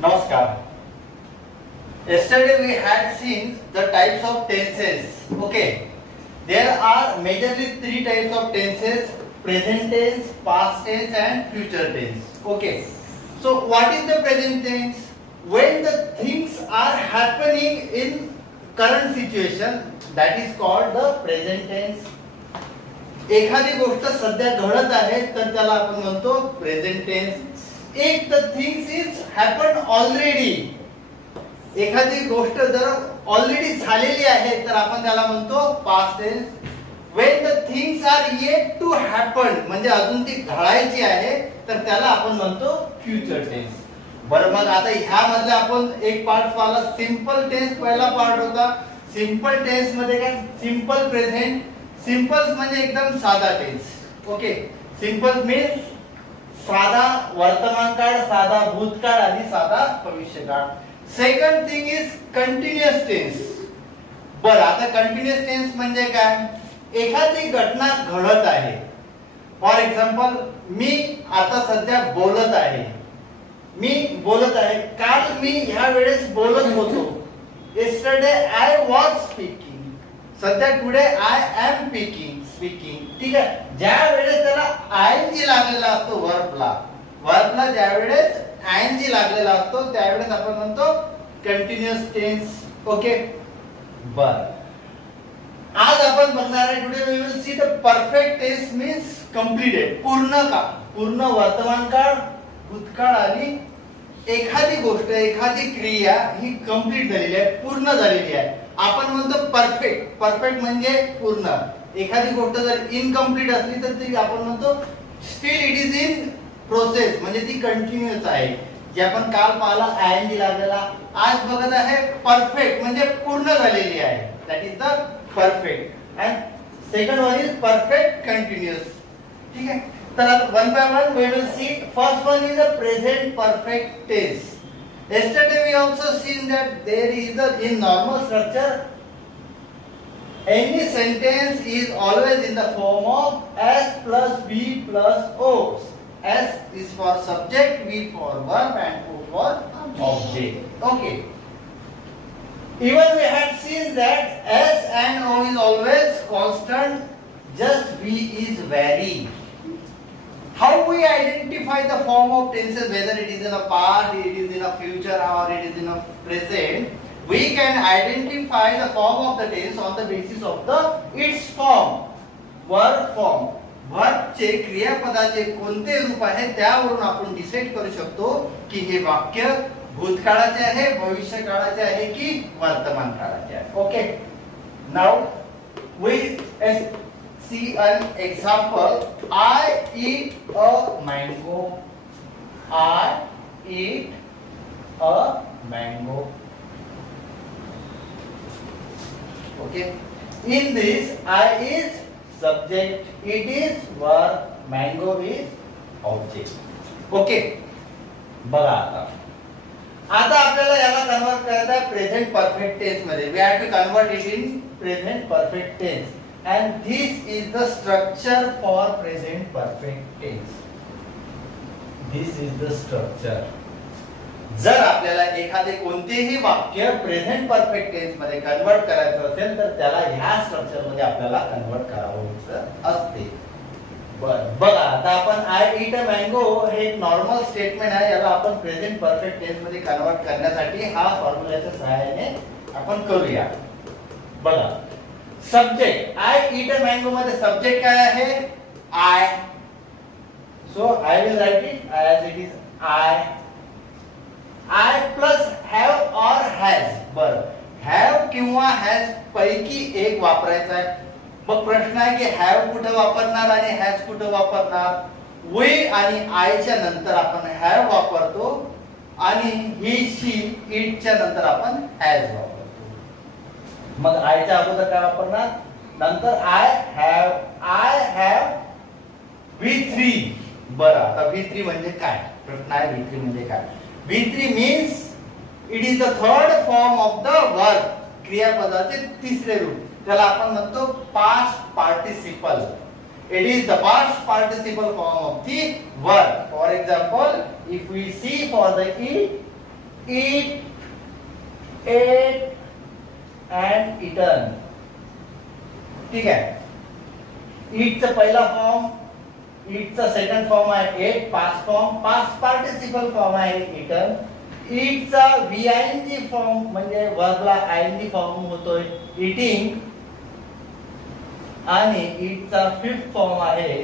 Namaskar. Yesterday we had seen the types of tenses. Okay. There are majorly three types of tenses: present tense, past tense and future tense. Okay. So what is the present tense? When the things are happening in current situation, that is called the present tense. एखादी गोष्ट सध्या घडत आहे तर त्याला आपण म्हणतो present tense. If the things is happen already, एखादी गोष्ट जर ऑलरेडी झालेली आहे तर आपण त्याला म्हणतो past tense. When the things are yet to happen, म्हणजे अजून ती घडायची आहे तर त्याला आपण म्हणतो फ्युचर टेन्स. बरं, मग आता ह्या मधला आपण एक पार्ट पाहिला, सिंपल टेन्स पहिला पार्ट होता. सिंपल टेन्स मध्ये काय? Simple present. सिंपल म्हणजे एकदम साधा टेन्स. ओके. सिंपल मीन्स साधा वर्तमान काळ, साधा भूतकाळ आणि साधा भविष्यकाळ. Second thing is continuous tense. बरं, आता कंटिन्युअस टेन्स म्हणजे काय? एखादी घटना घडत आहे. फॉर एक्झाम्पल, मी आता सध्या बोलत आहे. मी बोलत आहे. काल मी ह्या वेळेस बोलत होतो. yesterday I was speaking. सध्या टुडे आय एम स्पीकिंग. ठीक आहे. ज्या वेळेस त्याला आयएनजी लागलेला असतो वर्बला ज्या वेळेस आयएनजी लागलेला असतो त्यावेळेस आपण म्हणतो कंटिन्युअस टेन्स. ओके. बर, आज आपण बघणार आहे, today we will see the perfect tense means completed, पूर्ण काळ, पूर्ण वर्तमान काळ, भूतकाळ आणि एखादी गोष्ट, एखादी क्रिया ही कंप्लीट झालेली आहे, पूर्ण झालेली आहे. आपण म्हणतो परफेक्ट. परफेक्ट म्हणजे पूर्ण. एखादी गोष्ट जर इनकम्प्लीट असली तर ती आपण म्हणतो still it is in process, म्हणजे ती कंटिन्युअस आहे. जे आपण काल पाहिला आयएनजी लागलेला, आज बघत आहे परफेक्ट म्हणजे पूर्ण झालेली आहे. That is the perfect. And second one is perfect continuous. ठीक आहे. तर one by one we will see. First one is a present perfect tense. Yesterday we also seen that there is a, in normal structure, any sentence is always in the form of S plus V plus O. S is for subject, V for verb and O for object. Okay. Even we had seen that S and O is always constant, just V is varying. How we identify the form of tenses, whether it is in a past, it is in a future or it is in a present? We can identify the form of the tense on the basis of the its form, verb form. Verb चे, क्रियापदाचे कोणते रूप आहे त्यावरून आपण decide करू शकतो की हे वाक्य भूतकाळाचे आहे, भविष्यकाळाचे आहे की वर्तमान काळाचे आहे. Okay. Now we see an example. I eat a mango. I eat a mango. Okay. In this, I is subject, it is verb, mango is object. Okay. बघा आता आपल्याला याला कन्वर्ट करायचं आहे प्रेझेंट परफेक्ट टेन्स मध्ये. We have to convert it in present perfect tense. And this is the structure for present perfect tense. This is the structure. जर आपल्याला एखादे कोणतेही वाक्य प्रेझेंट परफेक्ट टेन्स मध्ये कन्वर्ट करायचं असेल तर त्याला ह्या स्ट्रक्चर मध्ये आपल्याला कन्वर्ट करावं असते. बघा, आता आपण आय ईट अ मँगो हे एक नॉर्मल स्टेटमेंट आहे. याला आपण प्रेझेंट परफेक्ट टेन्स मध्ये कन्वर्ट करण्यासाठी हा फॉर्म्युलाच्या सहाय्याने आपण करूया. बघा, subject I eat a mango मध्ये सब्जेक्ट काय आहे? I. So I will write it as it is I. I plus have और हॅज. बरं, हॅव किंवा हॅज पैकी एक वापरायचा आहे. मग प्रश्न आहे की हॅव कुठे वापरणार आणि हॅज कुठे वापरणार? वी आणि आयच्या नंतर आपण हॅव वापरतो आणि ही शी इटच्या नंतर आपण हॅज वापरतो. मग आयच्या अगोदर काय वापरणार? नंतर आय हॅव V3. बरं, आता V3 म्हणजे काय? प्रश्न आहे V3 म्हणजे काय? V3 means it is the third form of the verb. क्रियापदाचे तिसरे रूप. त्याला आपण म्हणतो past participle. It is the past participle form of the verb. For example, if we see for the eat, eat, ate and eaten. ठीक आहे. ईटचा पहिला फॉर्म, ईटचा सेकंड फॉर्म आहे ate, past form, past participle form आहे eaten. ईटचा VING form म्हणजे वर्बला ING फॉर्म होतोय इटिंग. आणि ईटचा फिफ्थ फॉर्म आहे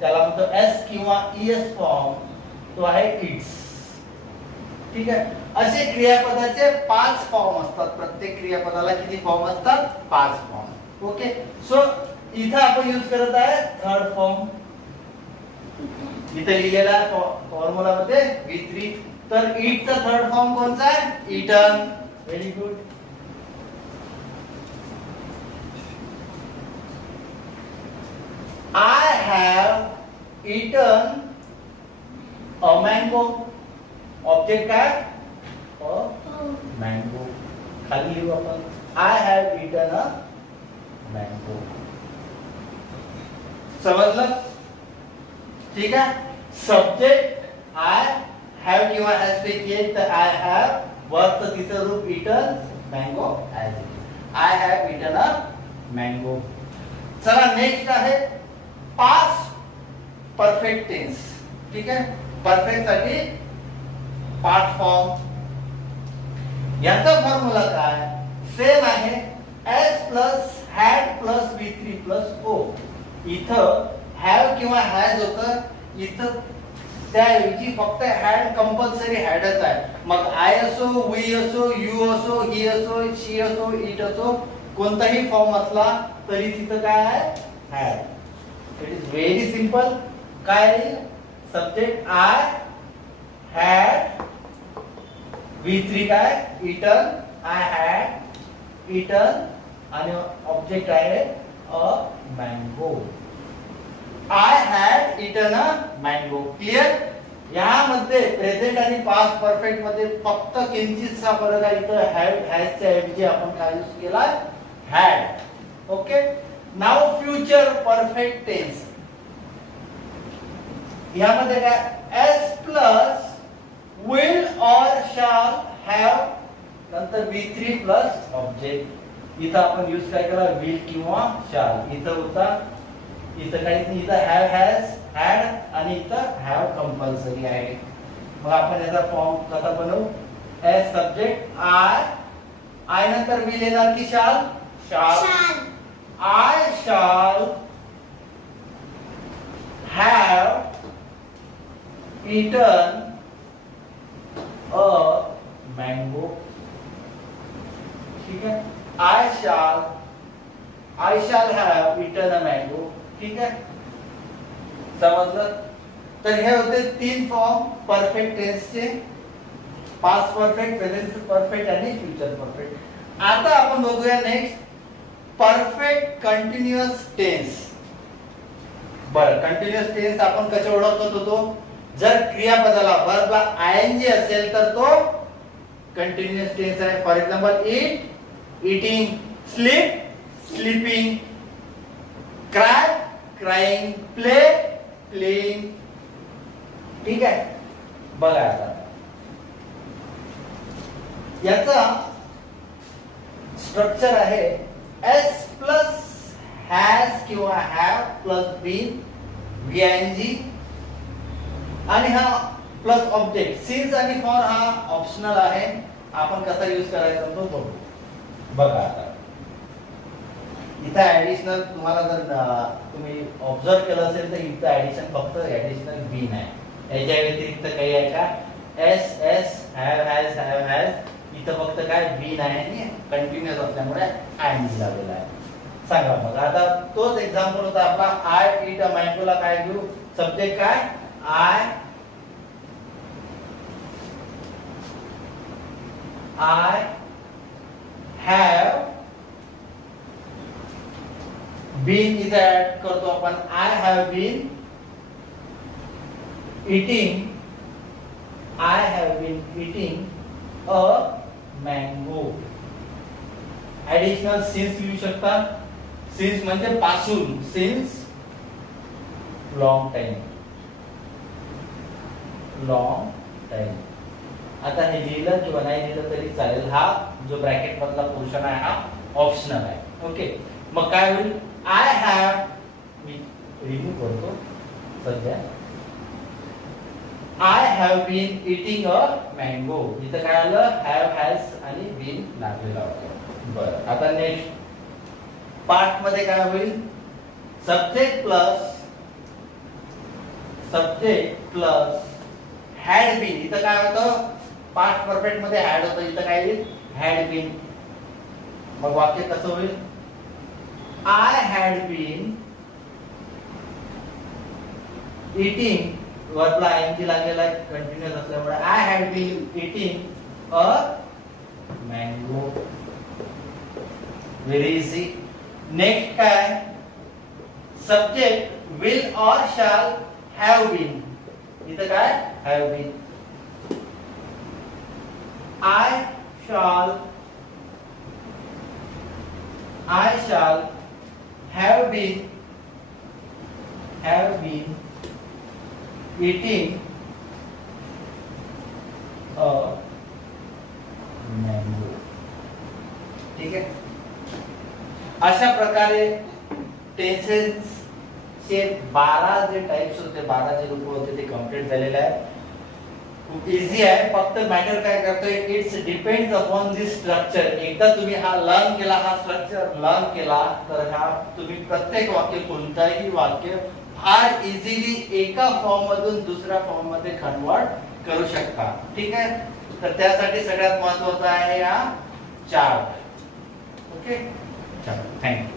त्याला म्हणतो S किंवा ES फॉर्म, तो आहे इट्स. ठीक आहे. असे क्रियापदाचे 5 फॉर्म असतात. प्रत्येक क्रियापदाला किती फॉर्म असतात? 5 फॉर्म. ओके. सो इथं आपण यूज करत आहे थर्ड फॉर्म. इथे लिहिलेला फॉर्म्युला मध्ये V3. तर ईटचा थर्ड फॉर्म कोणता आहे? Eaten. Very good. I have eaten a mango. Object काय? A mango. खाली लिहू आपण I have eaten a mango. समजलं? ठीक आहे. सब्जेक्ट I have किंवा has पैकी एक तर I have, वर्बचं तिचं रूप eaten, mango as it is. I have eaten a mango. चला नेक्स्ट आहे पास्ट परफेक्ट टेन्स. ठीक आहे. परफेक्ट साठी पास्ट फॉर्म. याचा फॉर्म्युला काय? सेम आहे S plus had plus V3 plus O. इथं have किंवा has होतं, इथं त्याऐवजी फक्त had कंपल्सरी हॅडच आहे. मग I असो, we असो, you असो, he असो, she असो, it असो, कोणताही फॉर्म असला तरी तिथं काय आहे? had. It is very simple. काय? सब्जेक्ट I had, V3 काय? eaten, I had eaten आणि ऑब्जेक्ट आहे a mango. I had eaten a mango. Clear? यामध्ये प्रेझेंट आणि पास्ट परफेक्ट मध्ये फक्त किंचितसा फरक आहे. इथं हॅज च्या ऐवजी आपण काय यूज केला? had. Okay. Now future perfect tense. यामध्ये काय? S plus will or shall have नंतर V3 प्लस ऑब्जेक्ट. इथं आपण यूज काय केला? will किंवा shall. इथं होता, इथं काहीच नाही. इथं have, has, had आणि इथं have कंपल्सरी आहे. मग आपण याचा फॉर्म कसा बनवू? S सब्जेक्ट I नंतर will येणार की shall? shall. I shall have eaten a mango. ठीक है. I shall have eaten a mango. ठीक है. समजलं? तर हे होते 3 फॉर्म परफेक्ट टेन्सचे. पास्ट परफेक्ट, प्रेझेंट परफेक्ट आणि फ्युचर परफेक्ट. आता आपण बघूया नेक्स्ट परफेक्ट कंटिन्युअस टेन्स. बरं, कंटिन्युअस टेन्स आपण कसे ओळखत होतो? जर क्रियापदाला वर्बला ING असेल तर तो कंटिन्युअस टेन्स आहे. For example eat, eating, sleep, sleeping, cry, crying, play, playing. ठीक आहे. बघा आता याचा स्ट्रक्चर आहे S प्लस हॅज किंवा हॅव प्लस बीन, VING आणि हा प्लस ऑब्जेक्ट. सिन्स आणि फॉर हा ऑप्शनल आहे. आपण कसा यूज करायचा तो बघू. बघा आता इथं ऍडिशनल तुम्हाला जर तुम्ही ऑब्झर्व केलं असेल तर इथं ऍडिशन फक्त ऍडिशनल बीन आहे. याच्या व्यतिरिक्त काही आहे का? S हॅव, हॅज इथं फक्त काय? बीन आहे आणि कंटिन्युअस असल्यामुळे ING लावलेला आहे. सांगा मग आता तोच एक्झाम्पल होता आपला I eat a mango. ला काय घेऊ? सब्जेक्ट काय? I have been इथे ऍड करतो आपण. I have been eating a mango. Additional since लिहू शकता. सिन्स म्हणजे पासून, सिन्स लॉंग टाइम आता हे लिहिलं किंवा नाही लिहिलं तरी चालेल, हा जो ब्रॅकेट मधला पोर्शन आहे हा ऑप्शनल आहे. ओके, मग काय होईल, आय हॅव, मी रिमूव्ह करतो सध्या, I have been eating a mango. इथं काय आलं, हॅव, हॅज आणि बीन लागलेला होता. बरं, आता नेक्स्ट पार्ट मध्ये काय होईल, सब्जेक्ट प्लस हॅड बीन. इथं काय होतं, पास्ट परफेक्ट मध्ये हॅड होतं, इथं काय येईल, हॅड बीन. मग वाक्य कसं होईल, आय हॅड बीन इटिंग, वर्बला आयएनजी लागलेला आहे कंटिन्युअस असल्यामुळे, I had been eating a mango. Very easy. Next काय, subject will or shall have been. इथं काय, have been. I shall have been eating a mango. ठीक आहे, अशा प्रकारे टेन्सेस चे 12 जे टाइप्स होते, 12 जे रूप होते ते कंप्लीट झालेले आहे. खूप इझी आहे, फक्त मॅटर काय करतोय, it's depends upon this structure. एकदा तुम्ही हा लर्न केला, हा स्ट्रक्चर लर्न केला, तर हा तुम्ही प्रत्येक वाक्य, कोणताही वाक्य फार इझिली एका फॉर्म मधून दुसऱ्या फॉर्म मध्ये कन्वर्ट करू शकता. ठीक आहे, तर त्यासाठी सगळ्यात महत्त्वाचं आहे हा चार्ट. ओके, चला, थँक्यू.